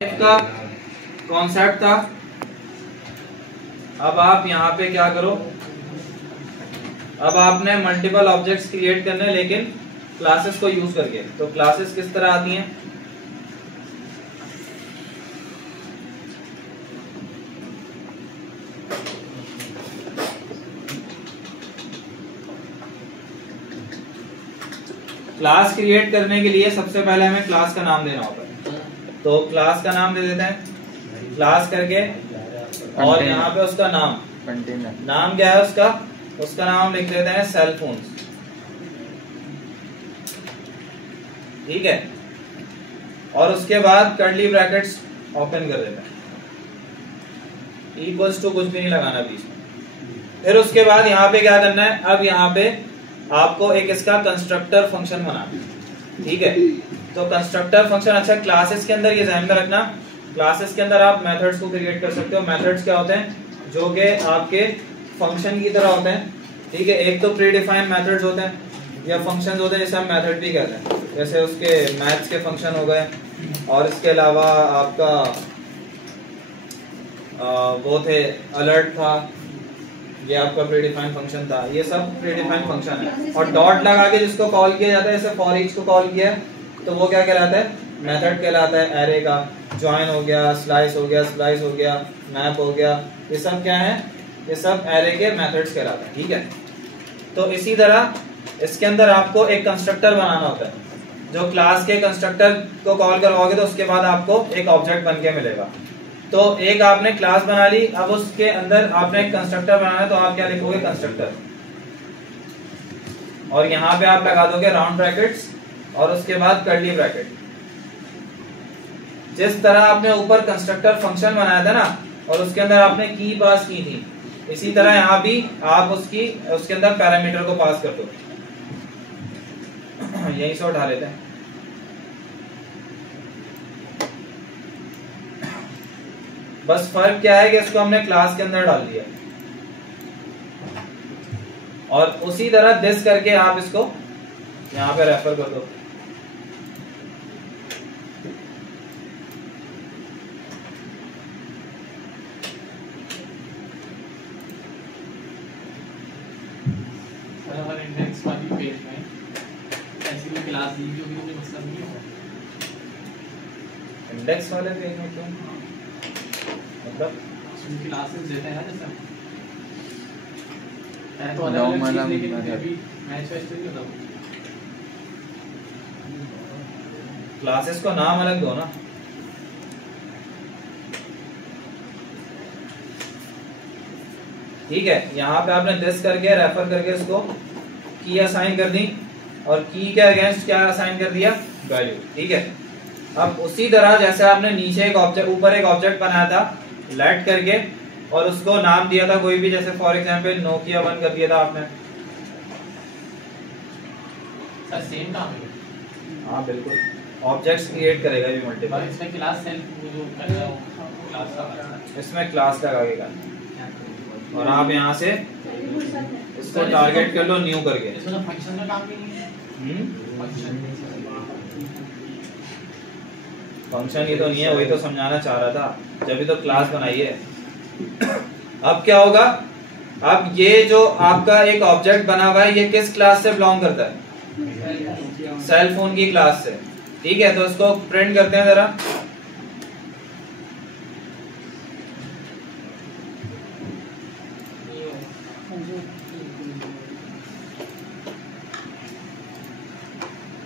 का कॉन्सेप्ट था। अब आप यहाँ पे क्या करो, अब आपने मल्टीपल ऑब्जेक्ट्स क्रिएट करने, लेकिन क्लासेस को यूज करके। तो क्लासेस किस तरह आती हैं, क्लास क्रिएट करने के लिए सबसे पहले हमें क्लास का नाम देना होता है। तो क्लास का नाम दे देते हैं, क्लास करके, और यहाँ पे उसका नाम, नाम क्या है उसका, उसका नाम लिख देते हैं सेल फोन्स। ठीक है, और उसके बाद कर्ली ब्रैकेट्स ओपन कर देते हैं, इक्वल्स टू कुछ भी नहीं लगाना बीच में। फिर उसके बाद यहाँ पे क्या करना है, अब यहाँ पे आपको एक इसका कंस्ट्रक्टर फंक्शन बनाना है। ठीक है, तो कंस्ट्रक्टर फंक्शन, अच्छा क्लासेस के अंदर ये ध्यान में रखना, क्लासेस के अंदर आप मेथड्स को क्रिएट कर सकते हो। मेथड्स क्या होते हैं, जो कि आपके फंक्शन की तरह होते हैं। ठीक है, एक तो प्री डिफाइंड मेथड्स होते हैं या फंक्शंस होते हैं, जैसे हम मेथड भी कहते हैं, जैसे उसके मैथ्स के फंक्शन हो गए, और इसके अलावा आपका वो थे अलर्ट था, ये आपका प्री डिफाइंड फंक्शन था। ये सब प्री डिफाइंड फंक्शन है। और डॉट लगा के जिसको कॉल किया जाता है, जैसे फॉर ईच को कॉल किया तो वो क्या कहलाता है, मेथड कहलाता है एरे का। ज्वाइन हो गया, स्लाइस हो गया, स्लाइस हो गया, मैप हो गया, ये सब क्या है, ये सब एरे के मेथड्स कहलाते हैं। ठीक है, तो इसी तरह इसके अंदर आपको एक कंस्ट्रक्टर बनाना होता है, जो क्लास के कंस्ट्रक्टर को कॉल करवाओगे तो उसके बाद आपको एक ऑब्जेक्ट बन के मिलेगा। तो एक आपने क्लास बना ली, अब उसके अंदर आपने एक कंस्ट्रक्टर बनाना है, तो आप क्या लिखोगे, कंस्ट्रक्टर, और यहाँ पे आप लगा दोगे राउंड ब्रैकेट्स और उसके बाद कर्ली ब्रैकेट। जिस तरह आपने ऊपर कंस्ट्रक्टर फंक्शन बनाया था ना, और उसके अंदर आपने की पास की थी, इसी तरह यहाँ भी आप उसके अंदर पैरामीटर को पास कर दो। यहीं से उठा लेते हैं। बस फर्क क्या है कि इसको हमने क्लास के अंदर डाल दिया, और उसी तरह दिस करके आप इसको यहां पे रेफर कर दो। इंडेक्स वाली पेज में ऐसी कोई क्लास दी होगी तो मतलब नहीं होगा। इंडेक्स वाले पेज में क्यों, मतलब क्लासेस देते हैं ना, जैसे तो अलग अलग चीज, लेकिन फिर भी मैच वैच नहीं होता। क्लासेस को नाम अलग दो ना। ठीक है, यहाँ पे आपने दिस करके रेफर करके इसको की असाइन कर दी, और की के अगेंस्ट क्या असाइन कर दिया, वैल्यू। ठीक है, अब उसी तरह जैसे आपने नीचे एक ऑब्जेक्ट, ऊपर एक ऑब्जेक्ट बनाया था लेट करके, और उसको नाम दिया था कोई भी, जैसे फॉर एग्जांपल नोकिया 1 कर दिया था आपने। सर सेम काम है। हाँ बिल्कुल, ऑब्जेक्ट्स क्रिएट करेगा भी मल्टीपल। इसमें क्लास सेल्फ जो कर रहा हूं, क्लास का, इसमें क्लास लगाएगा, और आप यहाँ से इसको टारगेट कर लो न्यू करके। इसमें तो फंक्शन का काम भी नहीं है। फंक्शन ये तो नहीं है, वही तो समझाना चाह रहा था, जब भी तो क्लास बनाई है। अब क्या होगा, अब ये जो आपका एक ऑब्जेक्ट बना हुआ है, ये किस क्लास से बिलोंग करता है, सेल फोन की क्लास से। ठीक है, तो इसको प्रिंट करते हैं जरा।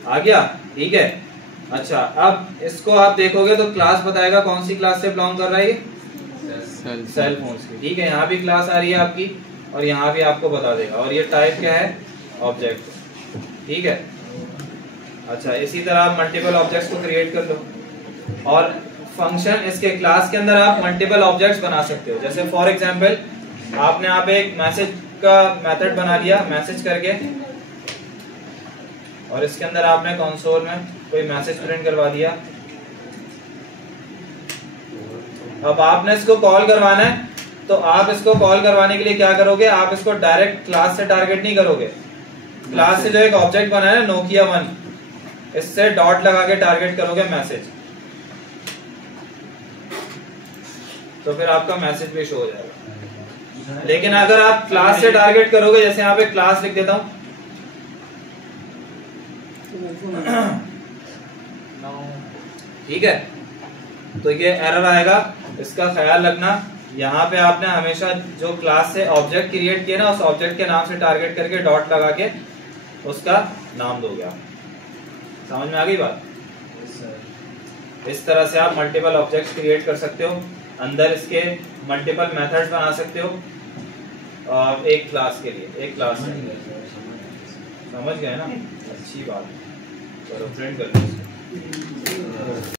आ गया, ठीक है। अच्छा, अब इसको आप देखोगे तो क्लास बताएगा कौन सी क्लास से बिलोंग कर रहा है, सेल फोन्स की। ठीक है, यहाँ भी क्लास आ रही है आपकी, और यहाँ भी आपको बता देगा, और ये टाइप क्या है, ऑब्जेक्ट। ठीक है, अच्छा इसी तरह आप मल्टीपल ऑब्जेक्ट्स को क्रिएट कर लो, और फंक्शन इसके क्लास के अंदर आप मल्टीपल ऑब्जेक्ट्स बना सकते हो। जैसे फॉर एग्जांपल आपने यहाँ पे एक मैसेज का मेथड बना लिया, मैसेज करके, और इसके अंदर आपने कंसोल में कोई मैसेज प्रिंट करवा दिया। अब आपने इसको कॉल करवाना है, तो आप इसको कॉल करवाने के लिए क्या करोगे, आप इसको डायरेक्ट क्लास से टारगेट नहीं करोगे, क्लास से जो एक ऑब्जेक्ट बनाया है नोकिया 1, इससे डॉट लगा के टारगेट करोगे मैसेज। तो फिर आपका मैसेज भी शो हो जाएगा। लेकिन अगर आप क्लास से टारगेट करोगे, जैसे यहाँ पे क्लास लिख देता हूँ, ठीक है, तो ये एरर आएगा, इसका ख्याल रखना। यहाँ पे आपने हमेशा जो क्लास से ऑब्जेक्ट क्रिएट किया ना, उस ऑब्जेक्ट के नाम से टारगेट करके डॉट लगा के उसका नाम दोगे आप। समझ में आ गई बात? इस तरह से आप मल्टीपल ऑब्जेक्ट्स क्रिएट कर सकते हो, अंदर इसके मल्टीपल मेथड्स बना सकते हो, और एक क्लास के लिए एक क्लास है। समझ गए ना? अच्छी बात, चलो प्रिंट कर लो।